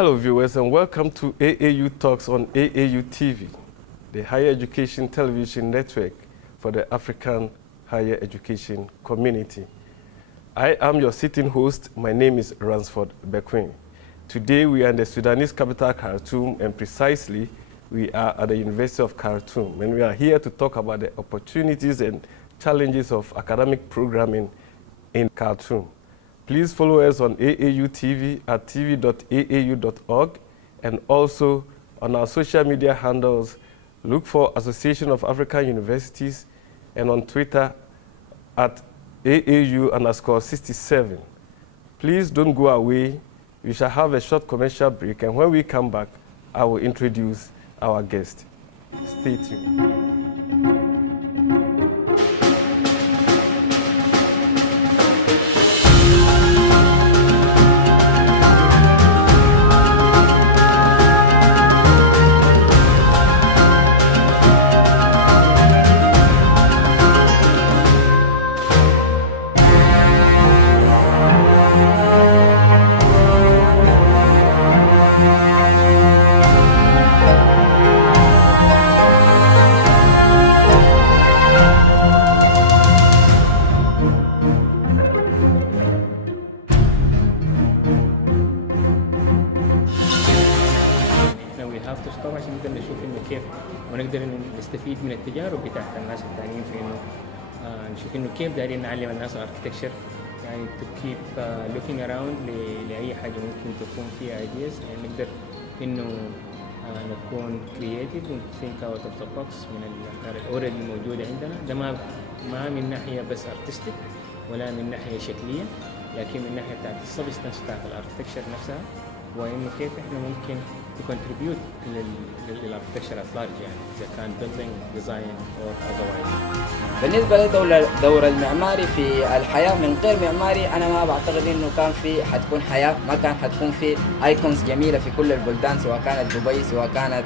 Hello viewers and welcome to AAU Talks on AAU TV, the higher education television network for the African higher education community. I am your sitting host. My name is Ransford Bekoe. Today we are in the Sudanese capital Khartoum, and precisely we are at the University of Khartoum, and we are here to talk about the opportunities and challenges of academic programming in Khartoum. Please follow us on AAU TV at tv.aau.org, and also on our social media handles. Look for Association of African Universities, and on Twitter at AAU_67. Please don't go away. We shall have a short commercial break, and when we come back, I will introduce our guest. Stay tuned. ونقدر نستفيد من التجارب بتاعت الناس الثانيين في انه نشوف انه كيف دايرين نعلم الناس architecture، يعني to keep looking around لاي حاجه ممكن تكون فيها ideas، يعني نقدر انه نكون creative و think out of the box من الافكار الاوريدي الموجوده عندنا. ده ما من ناحيه بس artistic ولا من ناحيه شكليه، لكن من ناحيه بتاعت السبستانس بتاعت الاركتكشر نفسها، وانه كيف احنا ممكن تكونتريبيوت للاركتكشر ات لارج، يعني اذا كان بيلدينج ديزاين اور اذروايز. بالنسبه لدور المعماري في الحياه، من غير معماري انا ما بعتقد انه كان في حتكون حياه، ما كان حتكون في ايكونز جميله في كل البلدان، سواء كانت دبي سواء كانت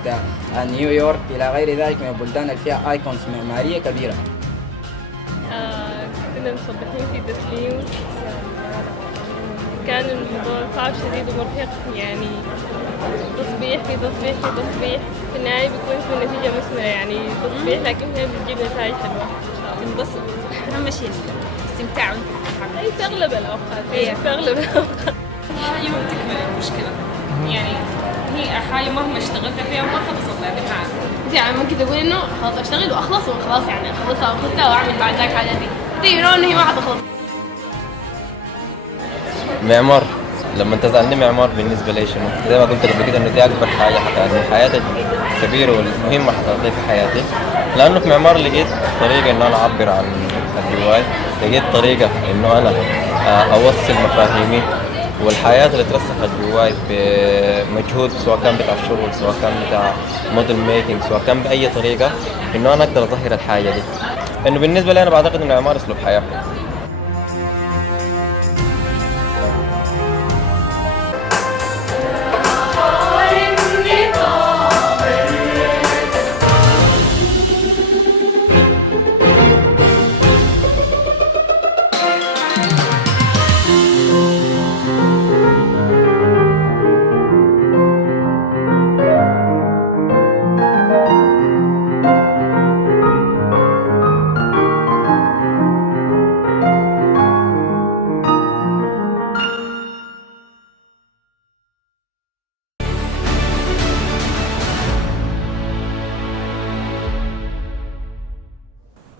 نيويورك الى غير ذلك من البلدان اللي فيها ايكونز معماريه كبيره. كنا مصبحين في تسليم، كان الموضوع صعب شديد ومرهق، يعني تصبيح في تصبيح في تصبيح، في النهاية بيكون في النتيجة مثمرة، يعني تصبيح لكن هي بتجيب نتائج حلوة إن شاء الله. تنبسط، أهم شيء استمتاع وأنت تتحمل. أي في أغلب الأوقات، في أغلب الأوقات. هي ما بتكمل المشكلة، يعني هي حاجة مهما اشتغلت فيها ما خلصت بها. يعني ممكن تقول إنه خلاص أشتغل وأخلص وخلاص، يعني أخلصها وأخذتها وأعمل بعد ذاك حاجة دي. تدري إنه هي ما حتخلص. معمار، لما انت سألني معمار بالنسبة لي شنو؟ زي ما قلت قبل كده انه دي اكبر حاجة حتعمل حياتي الكبيرة والمهمة حتعطيها في حياتي، لانه في معمار لقيت طريقة انه انا اعبر عن الرواية، لقيت طريقة انه انا اوصل مفاهيمي والحياة اللي ترسخت جواي بمجهود، سواء كان بتاع الشغل سواء كان بتاع موديل ميكينج سواء كان بأي طريقة، انه انا اقدر اظهر الحاجة دي. انه بالنسبة لي انا بعتقد انه المعمار اسلوب حياة.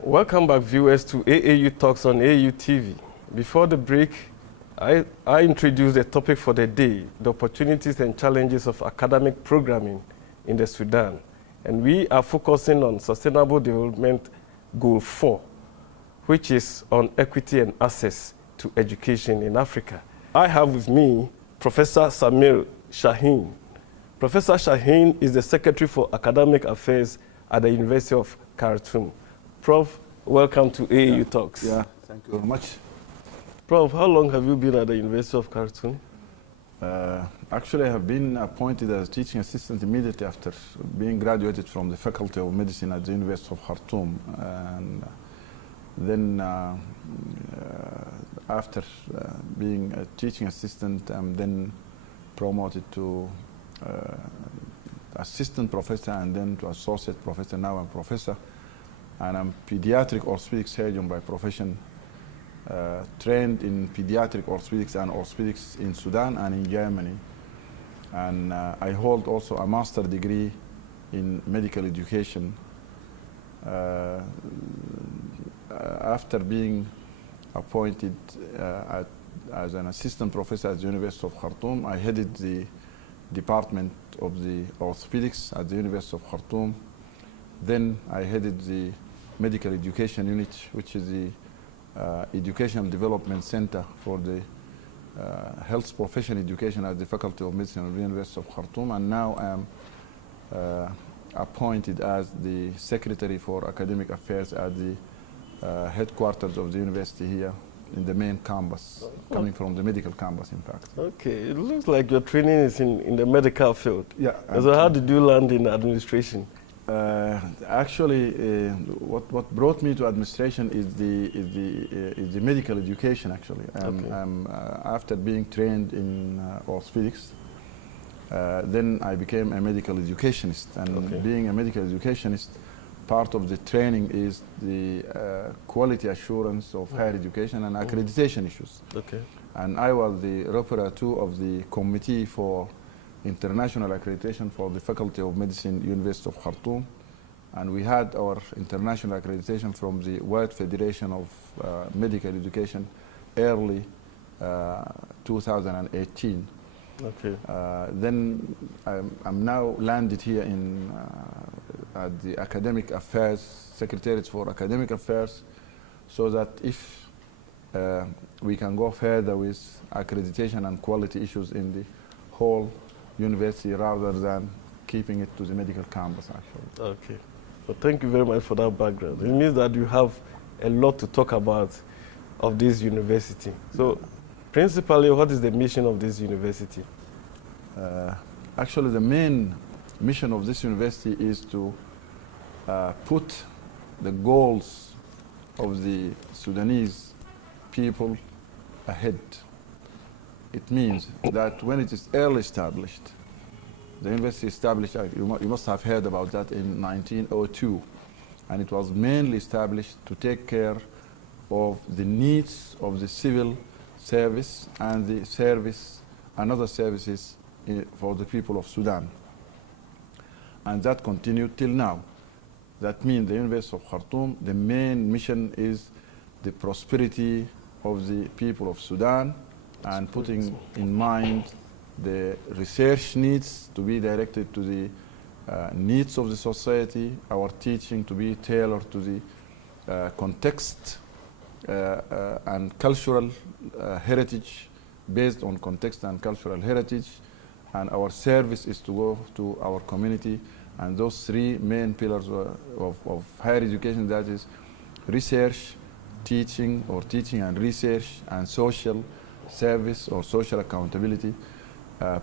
Welcome back, viewers, to AAU Talks on AAU TV. Before the break, I introduced the topic for the day, the opportunities and challenges of academic programming in the Sudan. And we are focusing on Sustainable Development Goal 4, which is on equity and access to education in Africa. I have with me Professor Samir Shaheen. Professor Shaheen is the Secretary for Academic Affairs at the University of Khartoum. Prof, welcome to AAU Talks. Yeah, thank you very much. Prof, how long have you been at the University of Khartoum? Actually, I have been appointed as teaching assistant immediately after being graduated from the Faculty of Medicine at the University of Khartoum. And then after being a teaching assistant, I'm then promoted to assistant professor and then to associate professor. Now I'm professor, and I'm pediatric orthopedic surgeon by profession, trained in pediatric orthopedics and orthopedics in Sudan and in Germany. And I hold also a master's degree in medical education. After being appointed as an assistant professor at the University of Khartoum, I headed the department of the orthopedics at the University of Khartoum. Then I headed the medical education unit, which is the educational development center for the health profession education at the Faculty of Medicine of the University of Khartoum. And now I am appointed as the Secretary for Academic Affairs at the headquarters of the university here in the main campus, coming from the medical campus, in fact. Okay, it looks like your training is in the medical field. Yeah. So how did you land in administration? Actually, what brought me to administration is the medical education. Actually, after being trained in orthopedics, then I became a medical educationist. And being a medical educationist, part of the training is the quality assurance of higher education and accreditation issues. Okay. And I was the rapporteur of the committee for international accreditation for the Faculty of Medicine, University of Khartoum. And we had our international accreditation from the World Federation of Medical Education early 2018. Okay. Then I'm now landed here in at the Academic Affairs, Secretariat for Academic Affairs, so that if we can go further with accreditation and quality issues in the whole university rather than keeping it to the medical campus, actually. Okay. Well, thank you very much for that background. It means that you have a lot to talk about of this university. So, principally, what is the mission of this university? Actually, the main mission of this university is to put the goals of the Sudanese people ahead. It means that when it is early established, the university established, you must have heard about that in 1902, and it was mainly established to take care of the needs of the civil service and the service and other services for the people of Sudan. And that continued till now. That means the University of Khartoum, the main mission is the prosperity of the people of Sudan and putting in mind the research needs to be directed to the needs of the society, our teaching to be tailored to the context and cultural heritage, based on context and cultural heritage, and our service is to go to our community. And those three main pillars of higher education, that is research, teaching and research, and social service or social accountability.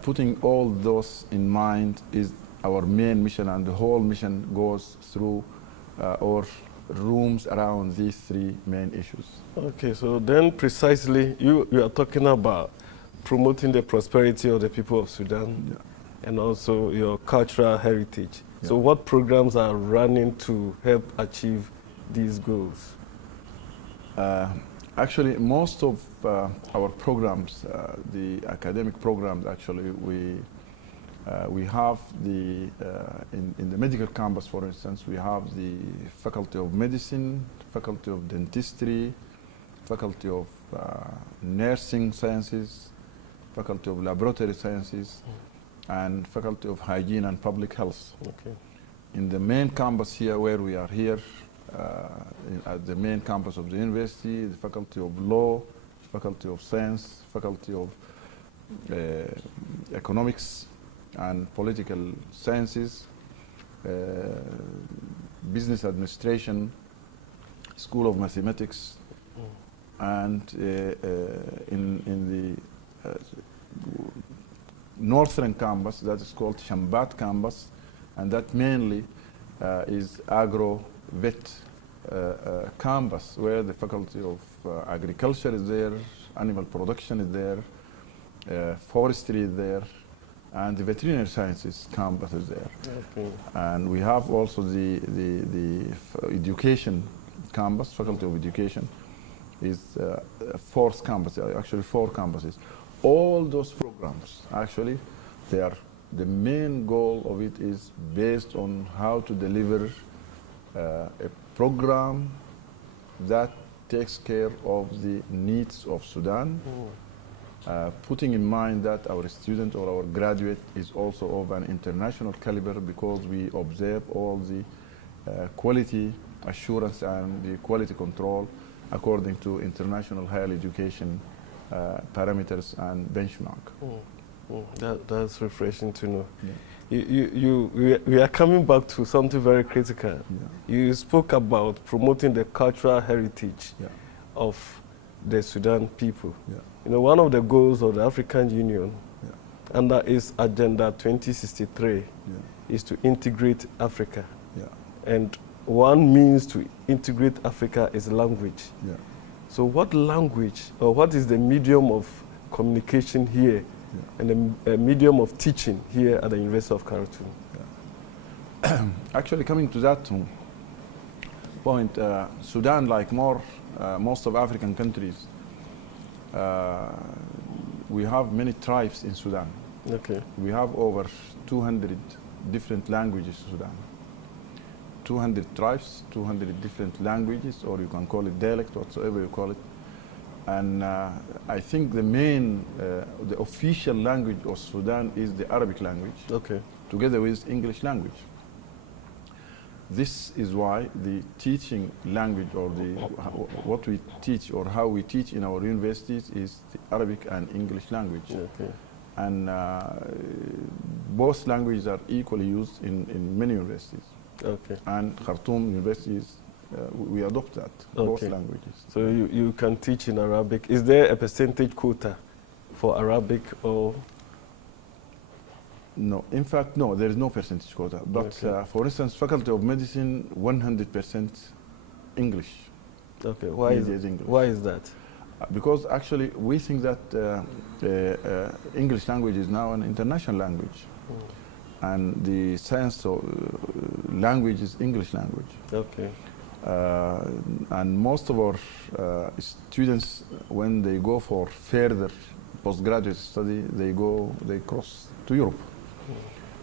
Putting all those in mind is our main mission, and the whole mission goes through our rooms around these three main issues. Okay, so then precisely you are talking about promoting the prosperity of the people of Sudan, and also your cultural heritage. Yeah. So what programs are running to help achieve these goals? Actually, most of our programs, the academic programs, actually, we have the, in the medical campus, for instance, we have the Faculty of Medicine, Faculty of Dentistry, Faculty of Nursing Sciences, Faculty of Laboratory Sciences, and Faculty of Hygiene and Public Health. Okay. In the main campus here, where we are here, at the main campus of the university, the Faculty of Law, Faculty of Science, Faculty of Economics and Political Sciences, Business Administration, School of Mathematics, and in the northern campus, that is called Shambat campus, and that mainly is agro-vet campus, where the Faculty of Agriculture is there, animal production is there, forestry is there, and the veterinary sciences campus is there. Okay. And we have also the education campus, Faculty of Education, is fourth campus, actually 4 campuses. All those programs, actually, the main goal of it is based on how to deliver a program that takes care of the needs of Sudan, putting in mind that our student or our graduate is also of an international caliber, because we observe all the quality assurance and the quality control according to international higher education parameters and benchmark. That's refreshing to know. Yeah. We are coming back to something very critical. Yeah. You spoke about promoting the cultural heritage of the Sudan people. Yeah. You know, one of the goals of the African Union under its Agenda 2063 is to integrate Africa. Yeah. And one means to integrate Africa is language. Yeah. So what language, or what is the medium of communication here and a medium of teaching here at the University of Khartoum? Yeah. Actually, coming to that point, Sudan, like most of African countries, we have many tribes in Sudan. Okay. We have over 200 different languages in Sudan. 200 tribes, 200 different languages, or you can call it dialect, whatsoever you call it. And I think the main, the official language of Sudan is the Arabic language, together with English language. This is why the teaching language, or what we teach or how we teach in our universities, is the Arabic and English language. Okay. And both languages are equally used in many universities. Okay. And Khartoum University we adopt that, both languages. So you can teach in Arabic. Is there a percentage quota for Arabic or? No, in fact, no, there is no percentage quota. But for instance, Faculty of Medicine, 100% English. Okay, why is English? Why is that? Because actually we think that English language is now an international language. And the science of language is English language. Okay. And most of our students, when they go for further postgraduate study, they cross to Europe.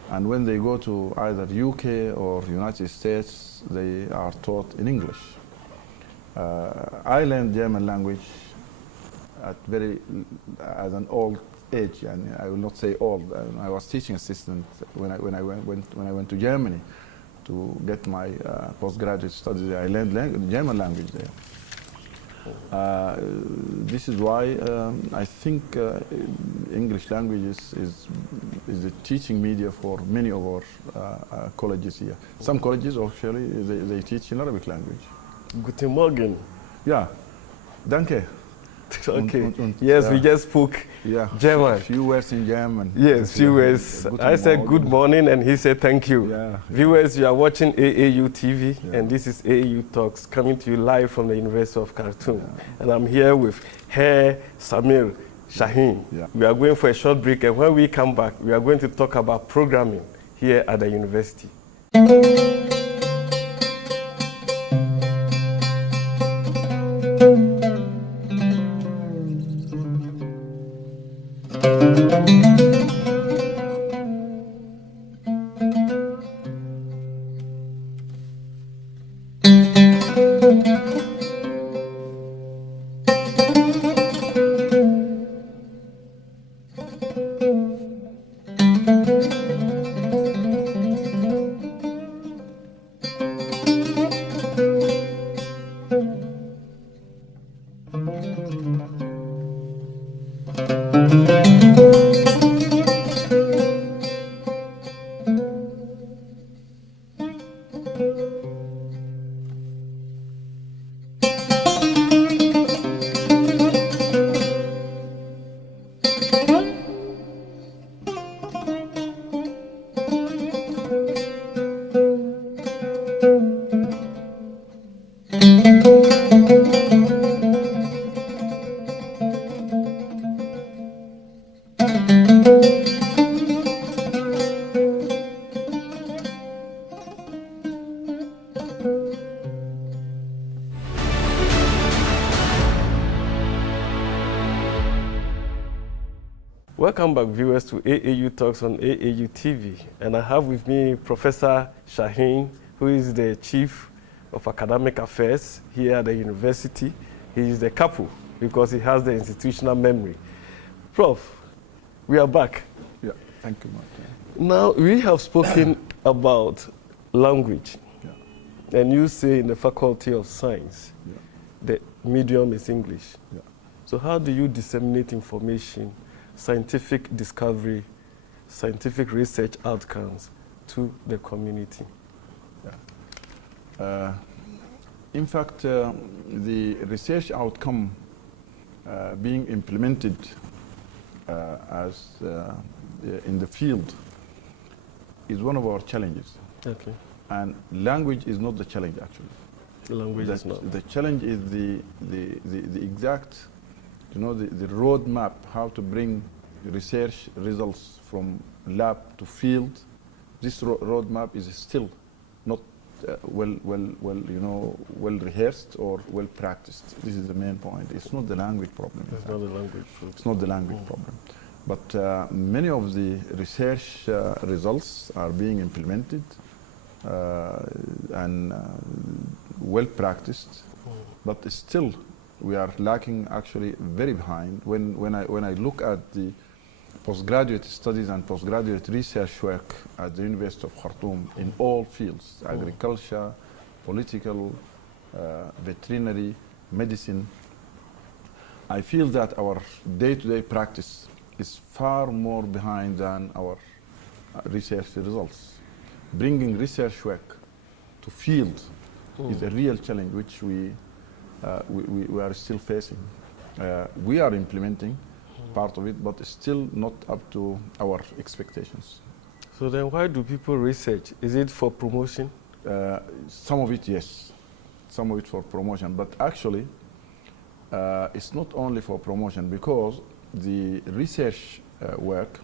And when they go to either UK or United States, they are taught in English. I learned German language at an old age, and I will not say old. I was teaching assistant when I went to Germany to get my postgraduate studies. I learned German language there. This is why I think English language is the teaching media for many of our colleges here. Some colleges actually they teach in Arabic language. Guten Morgen. Yeah, danke. Okay. Yes, we just spoke German. A few words in German. Yes, few words. I said good morning, and he said thank you. Yeah. Viewers, you are watching AAU TV, and this is AAU Talks, coming to you live from the University of Khartoum. And I'm here with Samir Shaheen. We are going for a short break, and when we come back, we are going to talk about programming here at the university. Welcome back, viewers, to AAU Talks on AAU TV. And I have with me Professor Shaheen, who is the Chief of Academic Affairs here at the university. He is the capo because he has the institutional memory. Prof, we are back. Yeah, thank you, Martin. Now, we have spoken about language. Yeah. And you say in the Faculty of Science, the medium is English. Yeah. So how do you disseminate information, scientific discovery, scientific research outcomes to the community? Yeah. In fact, the research outcome being implemented in the field is one of our challenges. Okay. And language is not the challenge, actually. The language is not. The challenge is the exact, the roadmap, how to bring research results from lab to field. This roadmap is still not well rehearsed or well practiced. This is the main point. It's not the language problem. It's not the language problem. It's not the language problem. But many of the research results are being implemented and well practiced, but still we are lacking, actually very behind. When I look at the postgraduate studies and postgraduate research work at the University of Khartoum in all fields, agriculture, political, veterinary, medicine, I feel that our day-to-day practice is far more behind than our research results. Bringing research work to field is a real challenge which we are still facing. We are implementing part of it, but it's still not up to our expectations. So then why do people research? Is it for promotion? Some of it, yes. Some of it for promotion, but actually it's not only for promotion, because the research work,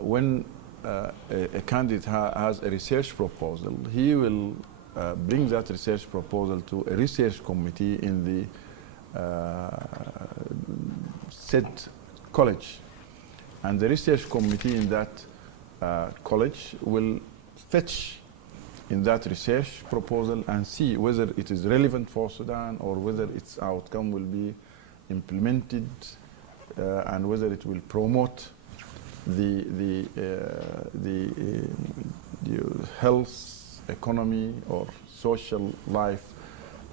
when a candidate has a research proposal, he will bring that research proposal to a research committee in the said college. And the research committee in that college will fetch in that research proposal and see whether it is relevant for Sudan or whether its outcome will be implemented and whether it will promote the health, economy, or social life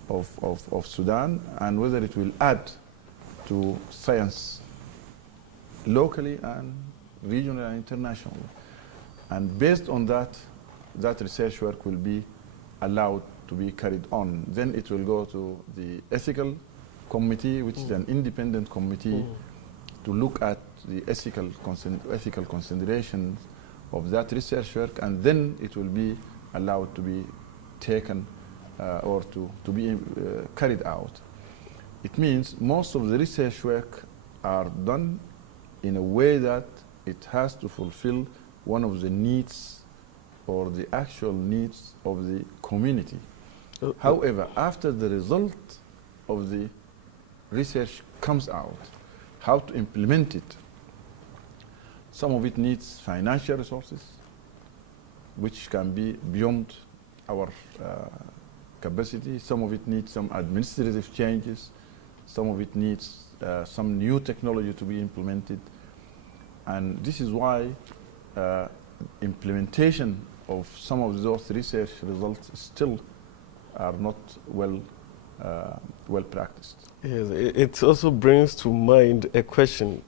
of Sudan, and whether it will add to science locally and regionally and internationally. And based on that, that research work will be allowed to be carried on. Then it will go to the ethical committee, which is an independent committee, to look at the ethical considerations of that research work, and then it will be allowed to be taken or to be carried out. It means most of the research work are done in a way that it has to fulfill one of the needs or the actual needs of the community. However, after the result of the research comes out, how to implement it, some of it needs financial resources, which can be beyond our capacity. Some of it needs some administrative changes. Some of it needs some new technology to be implemented. And this is why implementation of some of those research results still are not well practiced. Yes, it also brings to mind a question.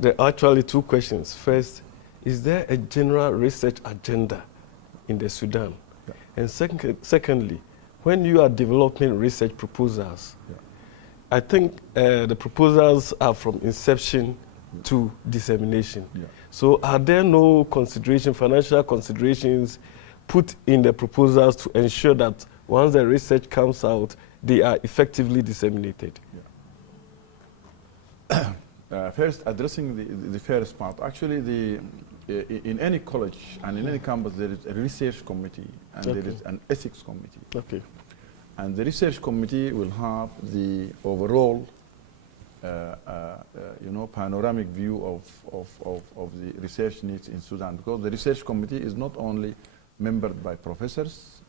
There are actually two questions. First, is there a general research agenda in the Sudan? Yeah. And secondly, when you are developing research proposals, I think the proposals are from inception to dissemination. Yeah. So are there no financial considerations put in the proposals to ensure that once the research comes out, they are effectively disseminated? Yeah. First, addressing the first part. Actually, in any college and in any campus, there is a research committee and there is an ethics committee. Okay. And the research committee will have the overall panoramic view of the research needs in Sudan, because the research committee is not only membered by professors,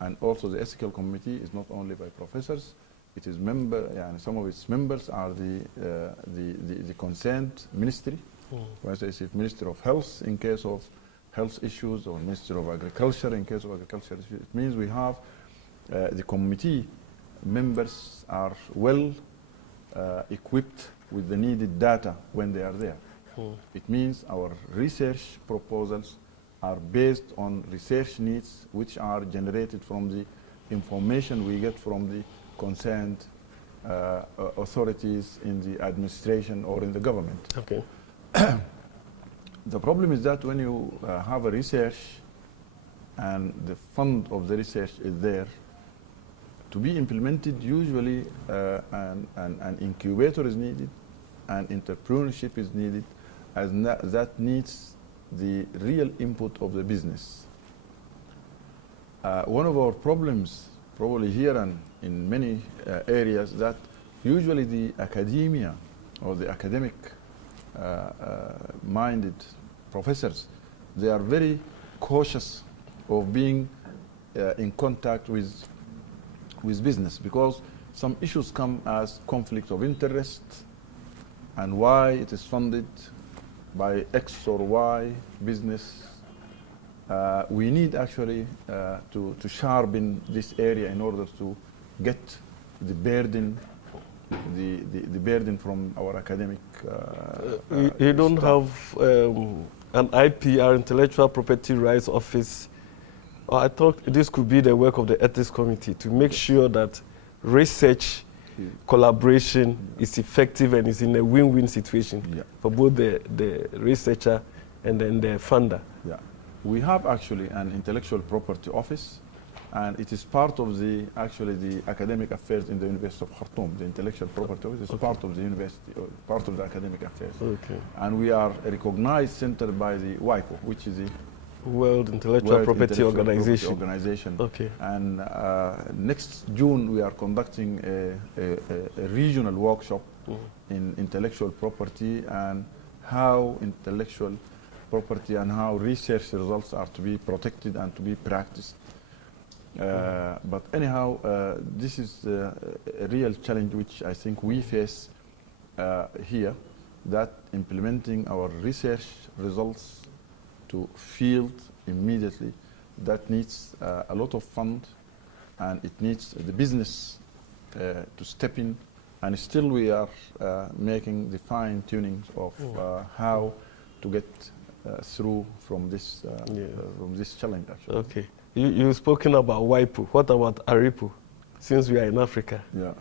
and also the ethical committee is not only by professors. It is some of its members are the concerned ministry. For instance, if Minister of Health in case of health issues, or Minister of Agriculture in case of agriculture issues. It means we have the committee members are well equipped with the needed data when they are there. It means our research proposals are based on research needs which are generated from the information we get from the concerned authorities in the administration or in the government. Okay. The problem is that when you have a research and the fund of the research is there, to be implemented, usually an incubator is needed, and entrepreneurship is needed, as that needs the real input of the business. One of our problems, probably here and in many areas, that usually the academia or the academic minded professors, they are very cautious of being in contact with business, because some issues come as conflict of interest and why it is funded by X or Y business. We need actually to sharpen this area in order to get the burden from our academic you don't staff. have an IPR, intellectual property rights office. I thought this could be the work of the ethics committee to make sure that research collaboration is effective and is in a win-win situation for both the researcher and then the funder. Yeah, we have actually an intellectual property office, and it is part of the academic affairs in the University of Khartoum. The intellectual property office is part of the university, or part of the academic affairs. Okay. And we are a recognized center by the WIPO, which is the World Intellectual Property Organization. Okay. And next June we are conducting a regional workshop in intellectual property and how intellectual property and how research results are to be protected and to be practiced. But anyhow, this is a real challenge which I think we face here, that implementing our research results to field immediately, that needs a lot of fund, and it needs the business to step in, and still we are making the fine tuning of how to get through from this challenge actually. Okay, you've spoken about WIPO. What about ARIPO, since we are in Africa? Yeah.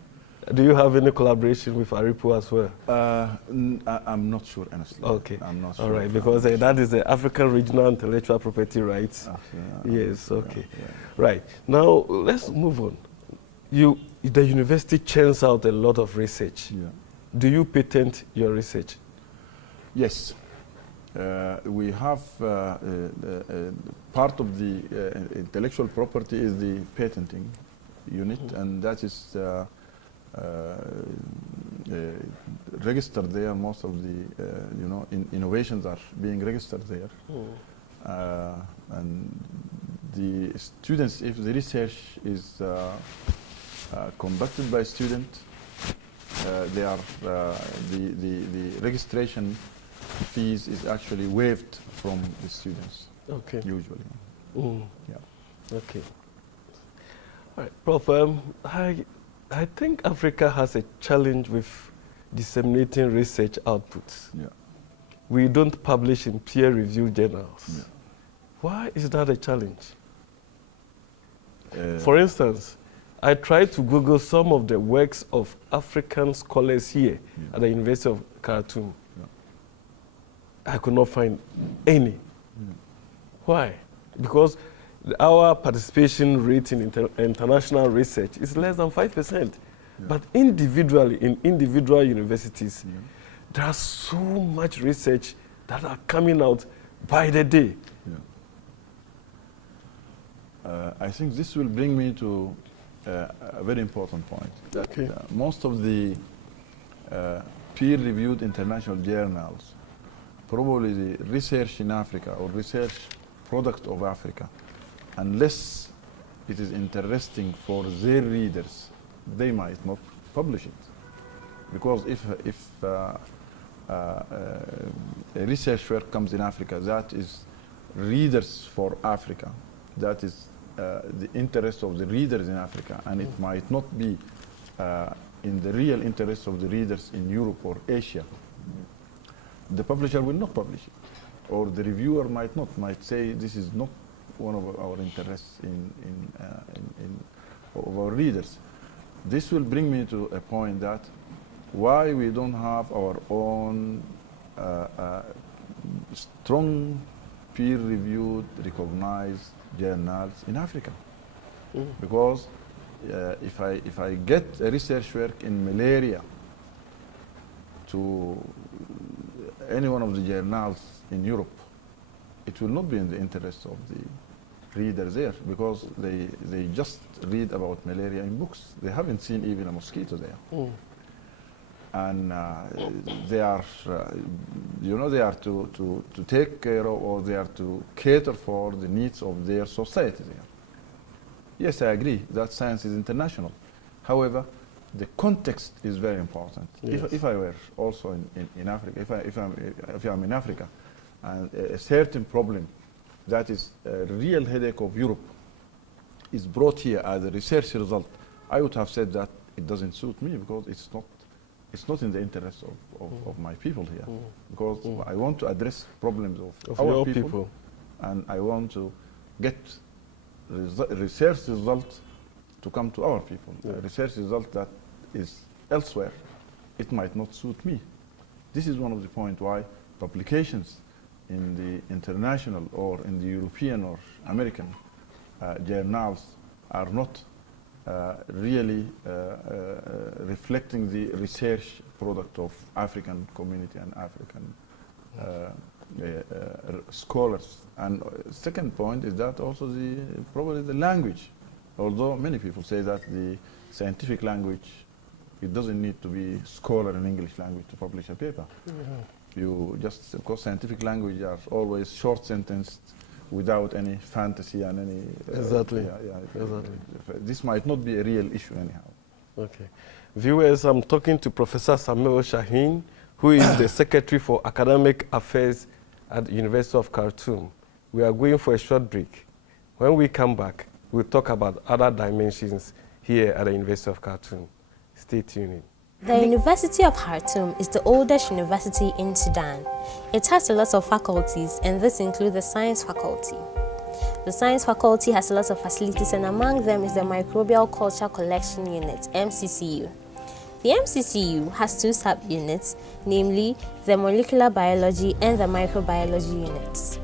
Do you have any collaboration with ARIPO as well? I'm not sure, honestly. Okay. I'm not sure. All right, because that is the African Regional Intellectual Property Rights. Yes, okay. Yeah. Right. Now, let's move on. The university churns out a lot of research. Yeah. Do you patent your research? Yes. We have part of the intellectual property is the patenting unit, and that is registered there. Most of the innovations are being registered there, and the students, if the research is conducted by students, they are the registration fees is actually waived from the students. Okay. Usually. Yeah. Okay. All right, Prof. I think Africa has a challenge with disseminating research outputs. Yeah. We don't publish in peer-reviewed journals. Yeah. Why is that a challenge? For instance, I tried to Google some of the works of African scholars here at the University of Khartoum. Yeah. I could not find any. Why? Because our participation rate in international research is less than 5%. But individually, in individual universities, there is so much research that are coming out by the day. I think this will bring me to a very important point. That most of the peer-reviewed international journals, probably the research in Africa or research product of Africa, unless it is interesting for their readers, they might not publish it. Because if a research work comes in Africa that is readers for Africa, that is the interest of the readers in Africa, and it might not be in the real interest of the readers in Europe or Asia, the publisher will not publish it, or the reviewer might say this is not one of our interests of our readers. This will bring me to a point that why we don't have our own strong peer-reviewed, recognized journals in Africa. Because if I get a research work in malaria to any one of the journals in Europe, it will not be in the interest of the readers there, because they just read about malaria in books. They haven't seen even a mosquito there. And they are, they are to take care of, or they are to cater for the needs of their society there. Yes, I agree that science is international. However, the context is very important. Yes. If I were also in Africa, if I'm in Africa, and a certain problem that is a real headache of Europe is brought here as a research result, I would have said that it doesn't suit me because it's not in the interest of my people here. Because I want to address problems of our people, and I want to get research results to come to our people. A research result that is elsewhere, it might not suit me. This is one of the points why publications in the international or in the European or American journals are not really reflecting the research product of African community and African scholars. And second point is that also probably the language. Although many people say that the scientific language, it doesn't need to be scholar in English language to publish a paper. You just, of course, scientific language are always short sentenced, without any fantasy and any... Exactly. Exactly. This might not be a real issue anyhow. Okay. Viewers, I'm talking to Professor Samir Shaheen, who is the Secretary for Academic Affairs at the University of Khartoum. We are going for a short break. When we come back, we'll talk about other dimensions here at the University of Khartoum. Stay tuned. The University of Khartoum is the oldest university in Sudan. It has a lot of faculties, and this includes the science faculty. The science faculty has a lot of facilities, and among them is the Microbial Culture Collection Unit, MCCU. The MCCU has two sub-units, namely the Molecular Biology and the Microbiology units.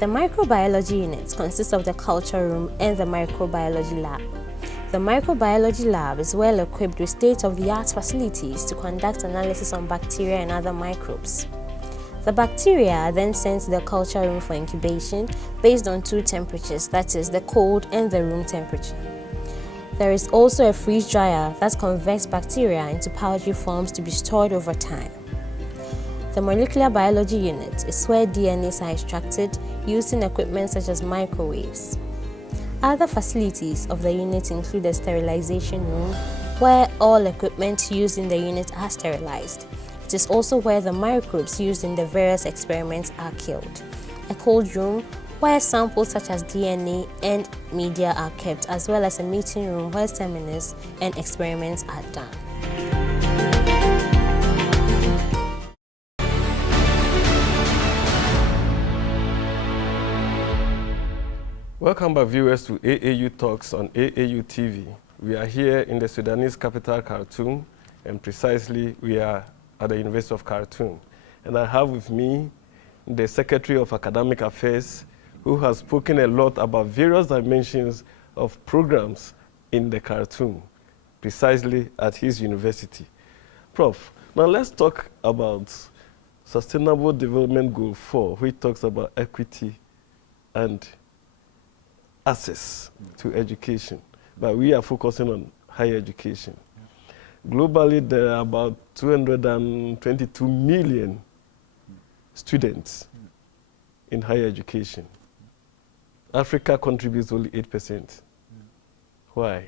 The Microbiology unit consists of the culture room and the Microbiology lab. The Microbiology lab is well equipped with state-of-the-art facilities to conduct analysis on bacteria and other microbes. The bacteria are then sent to the culture room for incubation based on two temperatures, that is, the cold and the room temperature. There is also a freeze dryer that converts bacteria into powdery forms to be stored over time. The Molecular Biology unit is where DNAs are extracted using equipment such as microwaves. Other facilities of the unit include a sterilization room, where all equipment used in the unit are sterilized. It is also where the microbes used in the various experiments are killed. A cold room, where samples such as DNA and media are kept, as well as a meeting room where seminars and experiments are done. Welcome back, viewers, to AAU Talks on AAU TV. We are here in the Sudanese capital, Khartoum, and precisely we are at the University of Khartoum. And I have with me the Secretary of Academic Affairs, who has spoken a lot about various dimensions of programs in the Khartoum, precisely at his university. Prof, now let's talk about Sustainable Development Goal 4, which talks about equity and access to education, but we are focusing on higher education. Globally, there are about 222 million students in higher education. Africa contributes only 8%. Why?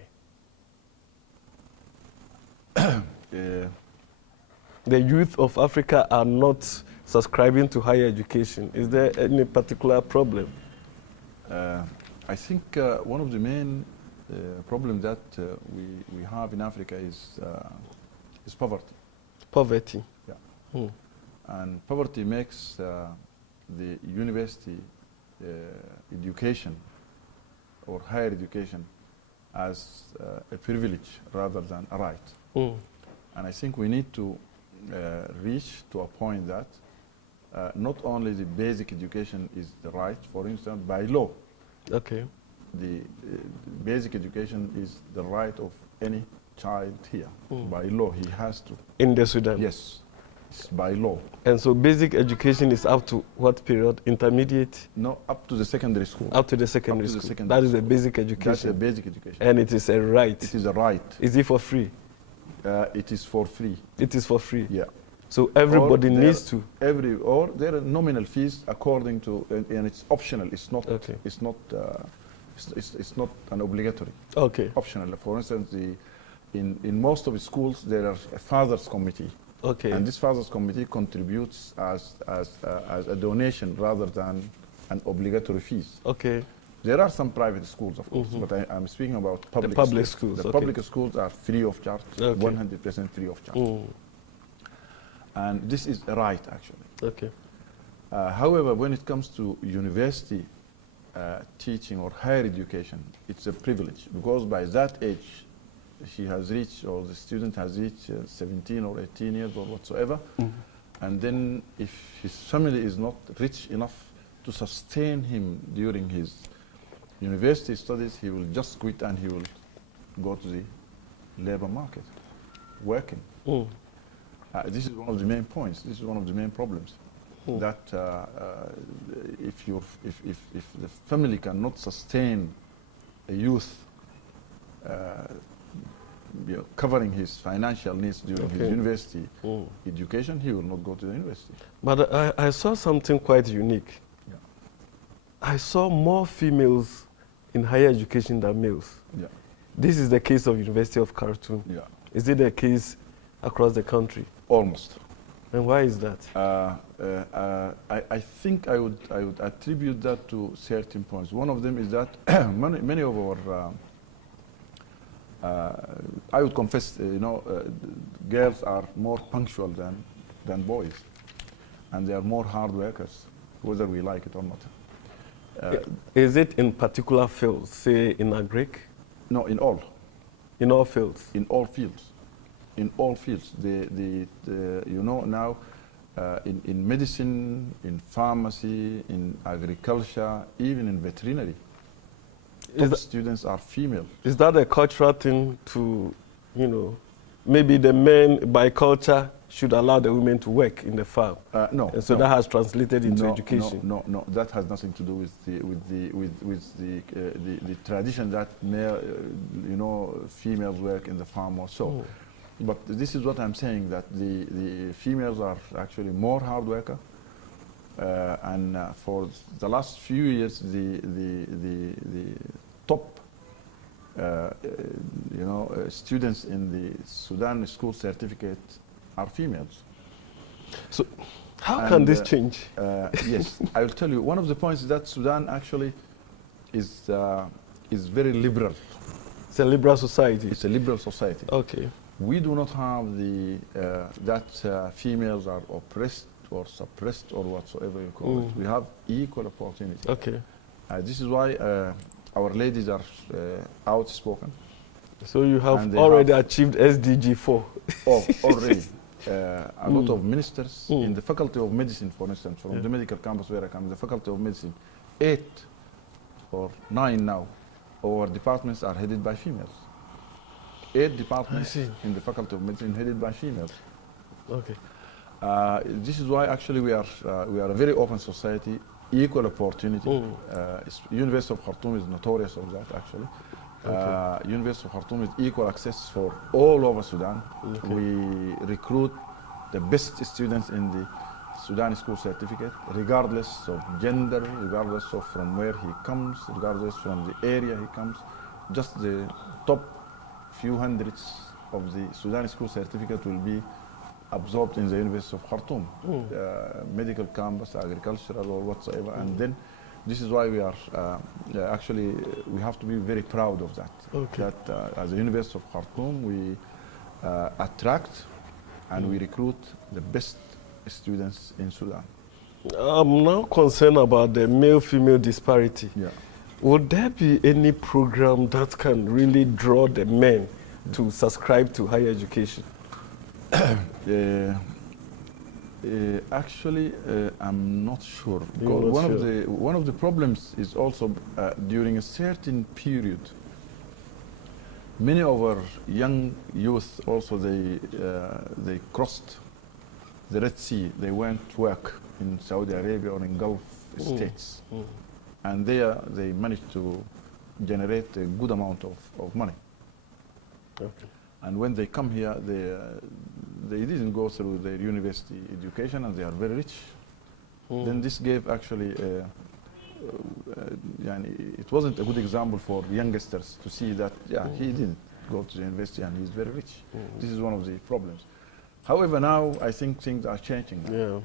The youth of Africa are not subscribing to higher education. Is there any particular problem? I think one of the main problems that we have in Africa is poverty. Poverty. Yeah. And poverty makes the university education or higher education as a privilege rather than a right. And I think we need to reach to a point that not only the basic education is the right, for instance, by law. Okay. The basic education is the right of any child here. By law, he has to. In the Sudan? Yes, it's by law. And so basic education is up to what period? Intermediate? No, up to the secondary school. Up to the secondary school. That is a basic education. That's a basic education. And it is a right. It is a right. Is it for free? It is for free. It is for free? Yeah. So everybody needs to. Or there are nominal fees according to, and it's optional. It's not. Okay. It's not. It's not an obligatory. Okay. Optional. For instance, in most of the schools there are a fathers committee. Okay. And this fathers committee contributes as a donation rather than an obligatory fees. Okay. There are some private schools, of course, but I'm speaking about public schools. Public schools. The okay. public schools are free of charge, 100% free of charge. And this is a right, actually. Okay. However, when it comes to university teaching or higher education, it's a privilege because by that age, she has reached, or the student has reached 17 or 18 years or whatsoever. And then if his family is not rich enough to sustain him during his university studies, he will just quit and he will go to the labor market, working. This is one of the main points. This is one of the main problems. That if the family cannot sustain a youth covering his financial needs during his university education, he will not go to the university. But I saw something quite unique. Yeah. I saw more females in higher education than males. Yeah. This is the case of University of Khartoum. Yeah. Is it the case across the country? Almost. And why is that? I think I would attribute that to certain points. One of them is that many of our I would confess, girls are more punctual than boys, and they are more hard workers, whether we like it or not. Is it in particular fields, say in agric? No, in all. In all fields? In all fields. In all fields. Now, in medicine, in pharmacy, in agriculture, even in veterinary, top students are female. Is that a cultural thing to, maybe the men by culture should allow the women to work in the farm? No. And so that has translated into education. No. That has nothing to do with the tradition that male, females work in the farm or so. But this is what I'm saying, that the females are actually more hard worker. And for the last few years, the top students in the Sudan school certificate are females. So how can this change? Yes, I will tell you. One of the points is that Sudan actually is very liberal. It's a liberal society. It's a liberal society. Okay. We do not have that females are oppressed or suppressed or whatsoever you call it. We have equal opportunity. Okay. This is why our ladies are outspoken. So you have already achieved SDG 4. Already. A lot of ministers in the Faculty of Medicine, for instance, from the medical campus where I come, the Faculty of Medicine, 8 or 9 now, our departments are headed by females. 8 departments in the Faculty of Medicine headed by females. Okay. This is why actually we are a very open society, equal opportunity. University of Khartoum is notorious of that actually. University of Khartoum is equal access for all over Sudan. Okay. We recruit the best students in the Sudan school certificate, regardless of gender, regardless of from where he comes, regardless from the area he comes. Just the top few hundreds of the Sudan school certificate will be absorbed in the University of Khartoum, medical campus, agricultural or whatsoever. And then this is why we are actually, we have to be very proud of that. Okay. That as a University of Khartoum, we attract and we recruit the best students in Sudan. I'm now concerned about the male-female disparity. Yeah. Would there be any program that can really draw the men to subscribe to higher education? Actually, I'm not sure. You're not One sure. one of the problems is also during a certain period, many of our young youth also they crossed the Red Sea. They went to work in Saudi Arabia or in Gulf states, and there they managed to generate a good amount of money. Okay. And when they come here, they didn't go through their university education, and they are very rich. Then this gave actually, it wasn't a good example for youngsters to see that, he didn't go to the university and he's very rich. This is one of the problems. However, now I think things are changing. Yeah.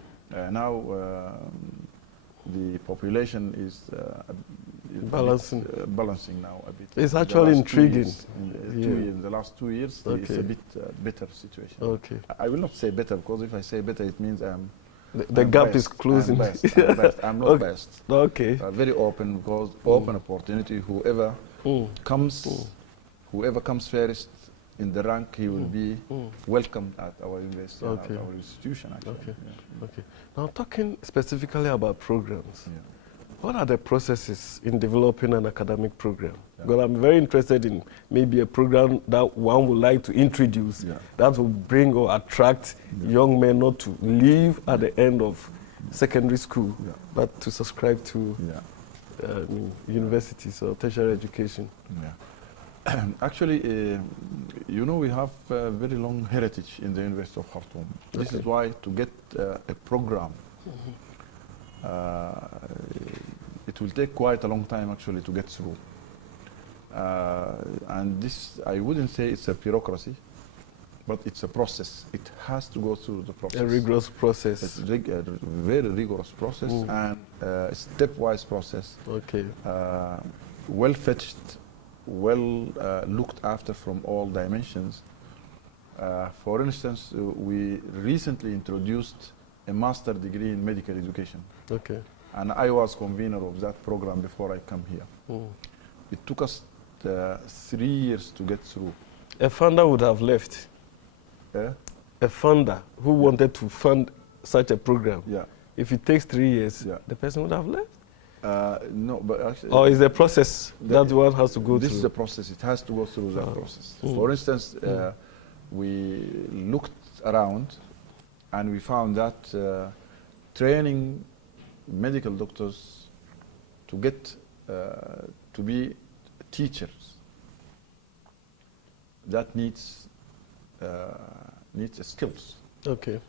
Now the population is Balancing. balancing now a bit. It's In the actually last 2 intriguing. years, in the last 2 years, it's Okay. a bit better situation. Okay. I will not say better, because if I say better, it means The I'm gap biased. is closing. I'm biased. I'm biased. I'm not Okay. biased. Okay. Very open, because open opportunity. Whoever comes first in the rank, he will be welcomed at our university, Okay. at our institution. Actually. Okay. Yeah. Okay. Now, talking specifically about programs, Yeah. what are the processes in developing an academic program? Because I'm very interested in maybe a program that one would like to introduce that will bring or attract young men not to leave at the end of secondary school, but to subscribe to universities or tertiary education. Yeah. Actually, we have a very long heritage in the University of Khartoum. This is why to get a program, it will take quite a long time actually to get through. And this, I wouldn't say it's a bureaucracy, but it's a process. It has to go through the process. A rigorous process. It's a very rigorous process and a stepwise process. Okay. Well-fetched, looked after from all dimensions. For instance, we recently introduced a master degree in medical education. Okay. And I was convener of that program before I come here. It took us 3 years to get through. A funder would have left. Yeah? A funder who wanted to fund such a program. Yeah. If it takes 3 years, Yeah. the person would have left. No, but actually, Or is the process that one has to go this through? is the process. It has to go through that process. For instance, we looked around and we found that training medical doctors to get to be teachers, that needs skills. Okay.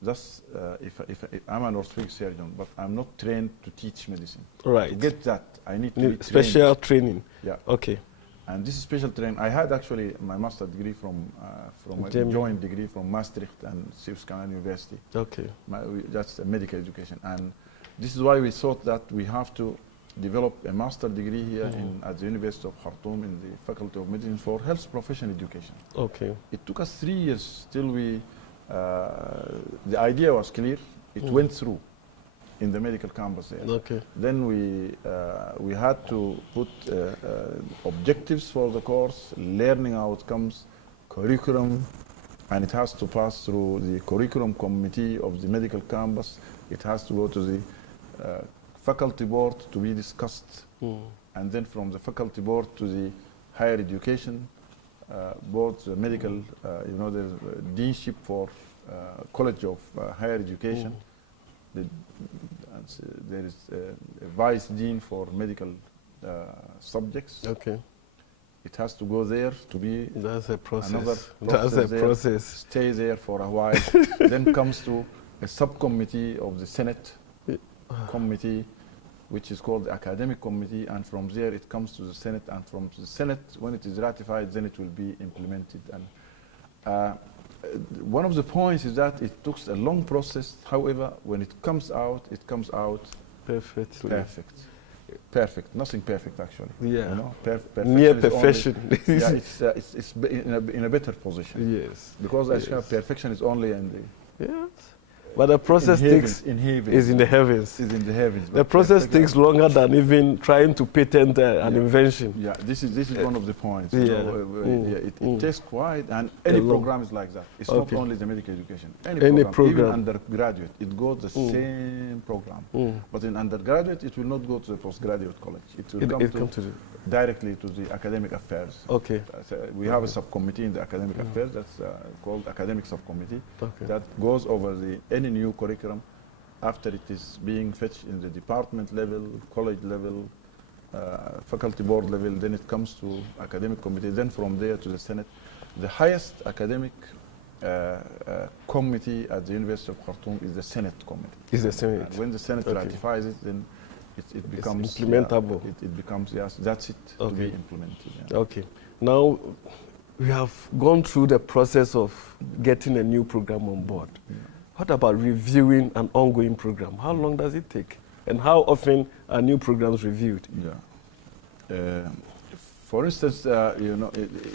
Thus, if I'm an orthopedic surgeon, but I'm not trained to teach medicine. Right. To get that, I need to be Special trained. training. Yeah. Okay. And this special training, I had actually my master degree from a Germany. joint degree from Maastricht and Sudan University. Okay. That's a medical education. And this is why we thought that we have to develop a master degree here at the University of Khartoum in the Faculty of Medicine for health profession education. Okay. It took us 3 years till the idea was clear. It went through in the medical campus there. Okay. Then we had to put objectives for the course, learning outcomes, curriculum, and it has to pass through the curriculum committee of the medical campus. It has to go to the faculty board to be discussed, and then from the faculty board to the higher education board, the medical, there's a deanship for College of Higher Education. There is a vice dean for medical subjects. Okay. it has to go there to be That's a process. another That's a there, process. stay there for a while, then comes to a subcommittee of the Senate committee, which is called the academic committee, and from there it comes to the Senate, and from the Senate, when it is ratified, then it will be implemented. And one of the points is that it took a long process. However, when it comes out Perfectly. Perfect. Nothing perfect, actually. Yeah. You know, Near perfection is perfection. only, yeah, it's in a better position. Yes. Because as Yes. perfection is only in the Yes. But the process is in the heavens. Is in the heavens. The process takes longer than even trying to patent an invention. Yeah, this is one of the points. Yeah. You know, it takes quite, and any program is like that. It's Okay. not only the medical education. Any program. Even undergraduate, it goes the same program. But in undergraduate, it will not go to the postgraduate college. It will come to directly to the academic affairs. Okay. We have a subcommittee in the academic affairs that's called academic subcommittee that goes over any new curriculum after it is being fetched in the department level, college level, faculty board level. Then it comes to academic committee. Then from there to the Senate. The highest academic committee at the University of Khartoum is the Senate committee. Is the Senate. And when the Senate ratifies it, then it becomes implementable. It becomes, yes, that's it, to be implemented. Yeah. Okay. Now, we have gone through the process of getting a new program on board. What about reviewing an ongoing program? How long does it take? And how often are new programs reviewed? Yeah. For instance, you know,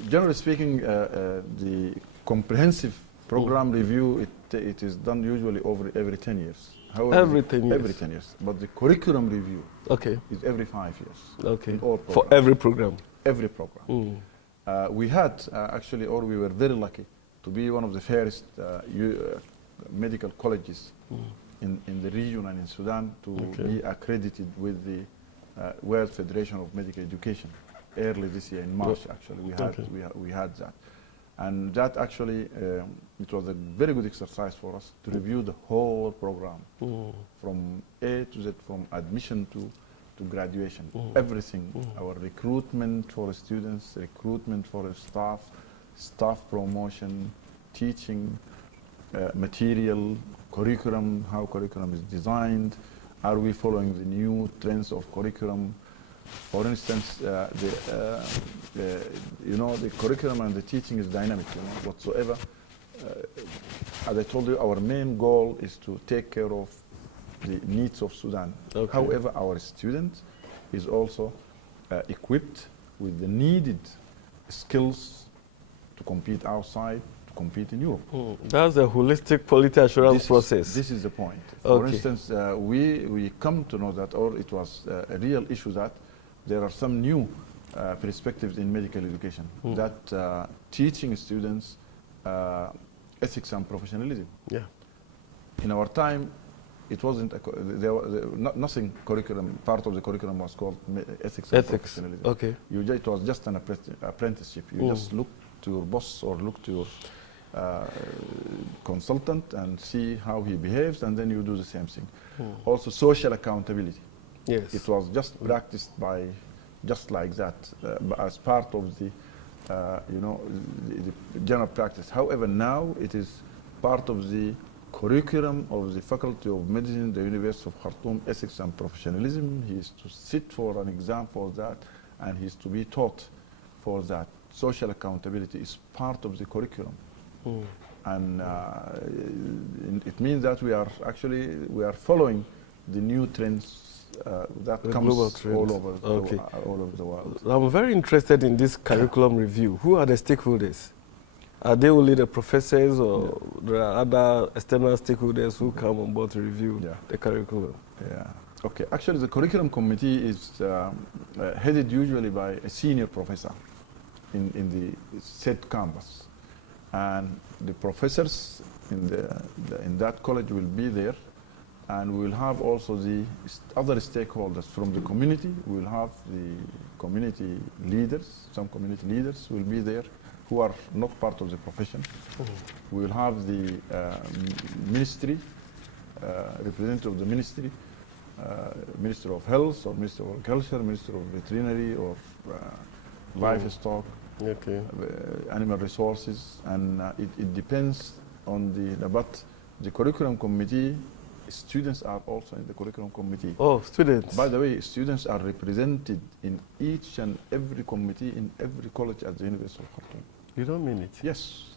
generally speaking, the comprehensive program review, it is done usually every 10 years. However, every 10 years? Every 10 years. But the curriculum review is every 5 years. Okay. For every program? Every program. We had, actually, or we were very lucky to be one of the fairest medical colleges in the region and in Sudan to be accredited with the World Federation of Medical Education early this year in March. Actually, we had that, and that actually it was a very good exercise for us to review the whole program from A to Z, from admission to graduation, everything. Our recruitment for students, recruitment for staff promotion, teaching. Material, curriculum, how curriculum is designed, are we following the new trends of curriculum? For instance, you know, the curriculum and the teaching is dynamic, you know, whatsoever. As I told you, our main goal is to take care of the needs of Sudan. However, our student is also equipped with the needed skills to compete outside, compete in Europe. That's a holistic quality assurance process. This is the point. For instance, we come to know that, or it was a real issue, that there are some new perspectives in medical education, that teaching students ethics and professionalism. Yeah. In our time, it wasn't nothing curriculum. Part of the curriculum was called ethics and professionalism. Okay. It was just an apprenticeship. You just look to your boss or look to your consultant and see how he behaves, and then you do the same thing. Also, social accountability. Yes. It was just practiced by, just like that, as part of the, you know, the general practice. However, now it is part of the curriculum of the Faculty of Medicine, the University of Khartoum, Ethics and Professionalism. He is to sit for an exam for that, and he is to be taught for that. Social accountability is part of the curriculum. And it means that we are following the new trends that comes all over the world. I'm very interested in this curriculum review. Who are the stakeholders? Are they only the professors, or there are other external stakeholders who come on board to review the curriculum? Yeah. Okay. Actually, the curriculum committee is headed usually by a senior professor in the said campus. And the professors in that college will be there, and we will have also the other stakeholders from the community. We will have the community leaders. Some community leaders will be there who are not part of the profession. We will have the ministry, representative of the ministry, Minister of Health or Minister of Agriculture, Minister of Veterinary, or livestock, Okay. animal resources, and it depends on but the curriculum committee, students are also in the curriculum committee. Oh, students. By the way, students are represented in each and every committee in every college at the University of Khartoum. You don't mean it? Yes.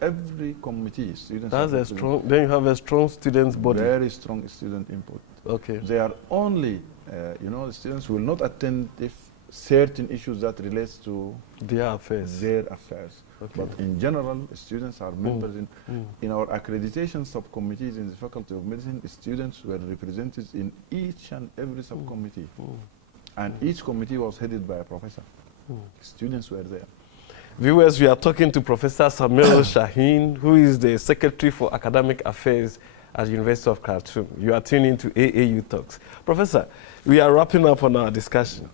Every committee, students That's are a strong, then you have a strong students body. very strong student input. Okay. They are only, the students will not attend if certain issues that relates to Their affairs. their affairs. Okay. But in general, students are members in our accreditation subcommittees in the Faculty of Medicine. Students were represented in each and every subcommittee, and each committee was headed by a professor. Students were there. Viewers, we are talking to Professor Samir Shaheen, who is the Secretary for Academic Affairs at the University of Khartoum. You are tuning to AAU Talks. Professor, we are wrapping up on our discussion.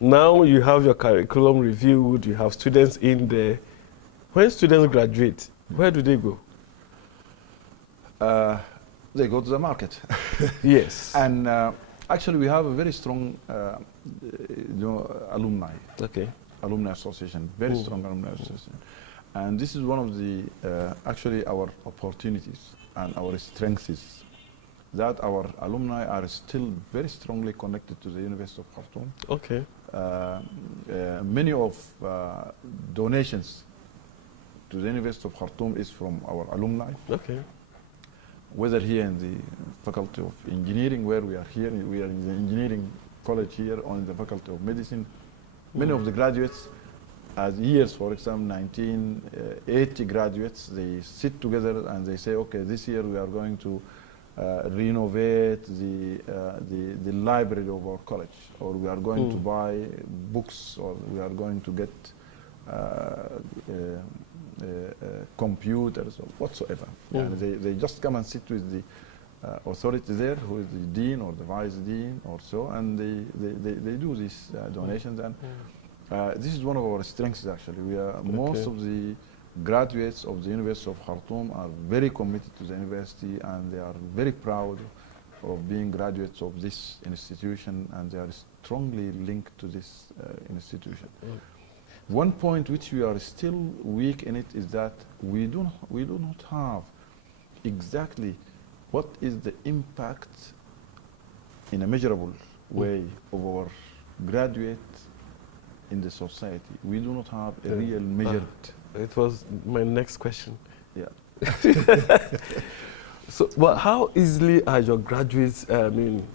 Now you have your curriculum reviewed, you have students in there. When students graduate, where do they go? They go to the market. Yes. And actually, we have a very strong alumni. Okay. Alumni association, very strong alumni association. And this is one of the, actually our opportunities and our strengths is that our alumni are still very strongly connected to the University of Khartoum. Okay. Many of donations to the University of Khartoum is from our alumni. Okay. Whether here in the Faculty of Engineering, where we are here, we are in the engineering college here, or in the Faculty of Medicine. Many of the graduates, as years, for example, 1980 graduates, they sit together and they say, okay, this year we are going to renovate the library of our college, or we are going to buy books, or we are going to get computers, or whatsoever. And they just come and sit with the authority there, who is the dean or the vice dean or so, and they do these donations. And this is one of our strengths, actually. We are most of the graduates of the University of Khartoum are very committed to the university, and they are very proud of being graduates of this institution, and they are strongly linked to this institution. One point which we are still weak in it is that we do not have exactly what is the impact in a measurable way of our graduates in the society. We do not have a real measured. It was my next question. Yeah. So, but how easily are your graduates,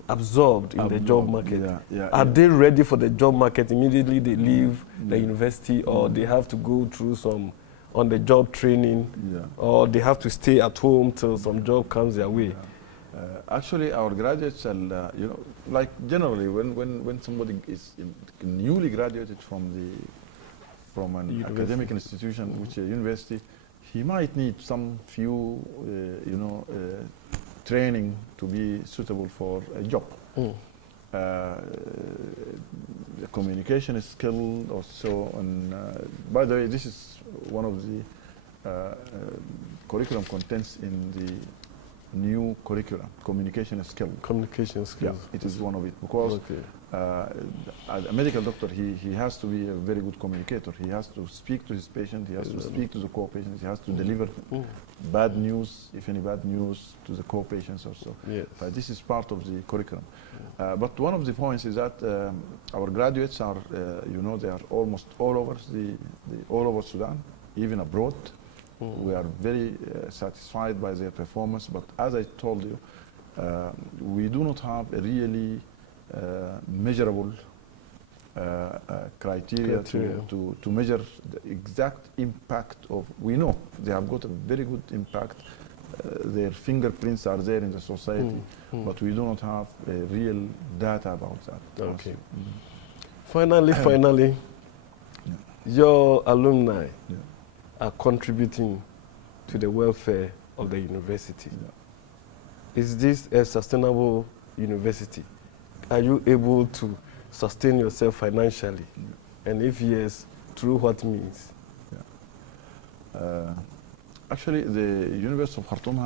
absorbed in the job market? Are they ready for the job market immediately they leave the university, or they have to go through some on-the-job training, or they have to stay at home till some job comes their way? Actually, our graduates, like generally, when somebody is newly graduated from an academic institution, which is a university, he might need some few, training to be suitable for a job. The communication skill also, and by the way, this is one of the curriculum contents in the new curriculum, communication skill. Communication skills. Yeah, it is one of it, because as a medical doctor, he has to be a very good communicator. He has to speak to his patient, he has to speak to the co-patients, he has to deliver bad news, if any bad news, to the co-patients also. Yes. This is part of the curriculum. But one of the points is that our graduates are, they are almost all over Sudan, even abroad. We are very satisfied by their performance, but as I told you, we do not have a really measurable criteria to measure the exact impact of. We know they have got a very good impact. Their fingerprints are there in the society, but we do not have real data about that. Okay. Finally, your alumni are contributing to the welfare of the university. Is this a sustainable university? Are you able to sustain yourself financially? And if yes, through what means? Actually, the University of Khartoum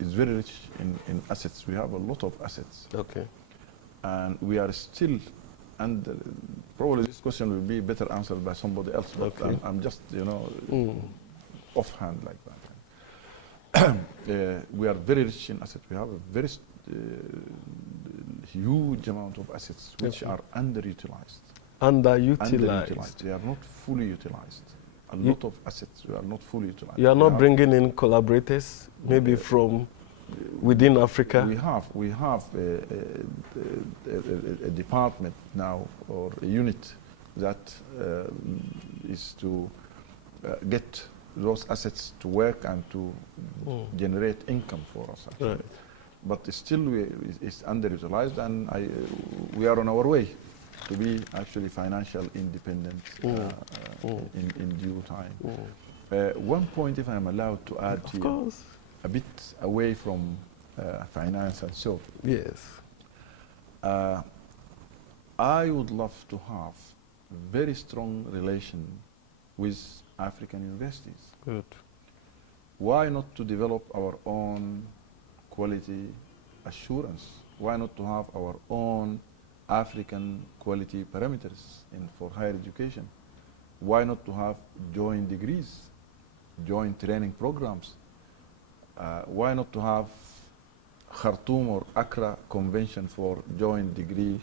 is very rich in assets. We have a lot of assets. Okay. And we are still and probably this question will be better answered by somebody else, but Okay. I'm just, offhand like that. We are very rich in assets. We have a very huge amount of assets which are underutilized. Underutilized. They are not fully utilized. A lot of assets are not fully utilized. You are not bringing in collaborators, maybe from within Africa? We have a department now, or a unit that is to get those assets to work and to generate income for us, actually. Right. But still it's underutilized, and we are on our way to be actually financial independent in due time. One point, if I'm allowed to add Of here, course. a bit away from finance and so. Yes. I would love to have a very strong relation with African universities. Good. Why not to develop our own quality assurance? Why not to have our own African quality parameters for higher education? Why not to have joint degrees, joint training programs? Why not to have Khartoum or Accra Convention for joint degree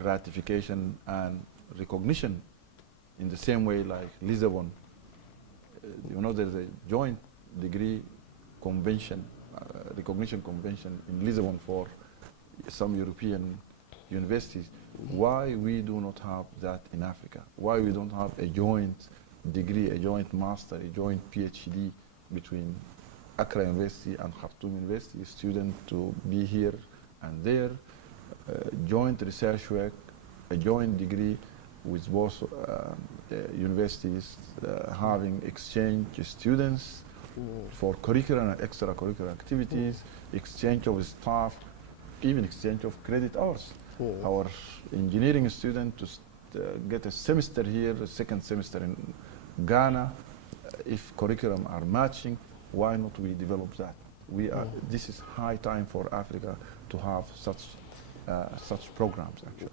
ratification and recognition in the same way like Lisbon? There's a joint degree convention, recognition convention in Lisbon for some European universities. Why we do not have that in Africa? Why we don't have a joint degree, a joint master, a joint PhD between Accra University and Khartoum University, students to be here and there, joint research work, a joint degree with both universities, having exchange students for curricular and extracurricular activities, exchange of staff, even exchange of credit hours. Our engineering student to get a semester here, a second semester in Ghana, if curriculum are matching, why not we develop that? This is high time for Africa to have such programs, actually.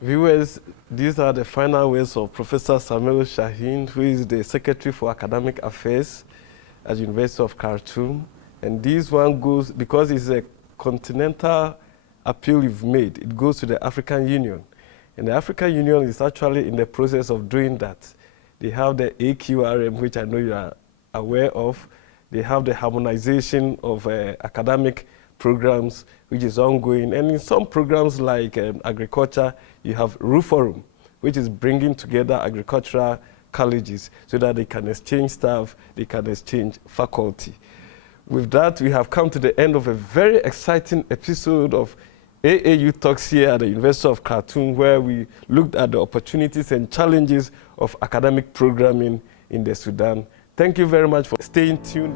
Viewers, these are the final words of Professor Samir Shaheen, who is the Secretary for Academic Affairs at the University of Khartoum. And this one goes, because it's a continental appeal you've made, it goes to the African Union. And the African Union is actually in the process of doing that. They have the AQRM, which I know you are aware of. They have the harmonization of academic programs, which is ongoing. And in some programs like agriculture, you have RUFORUM, which is bringing together agricultural colleges so that they can exchange staff, they can exchange faculty. With that, we have come to the end of a very exciting episode of AAU Talks here at the University of Khartoum, where we looked at the opportunities and challenges of academic programming in the Sudan. Thank you very much for staying tuned.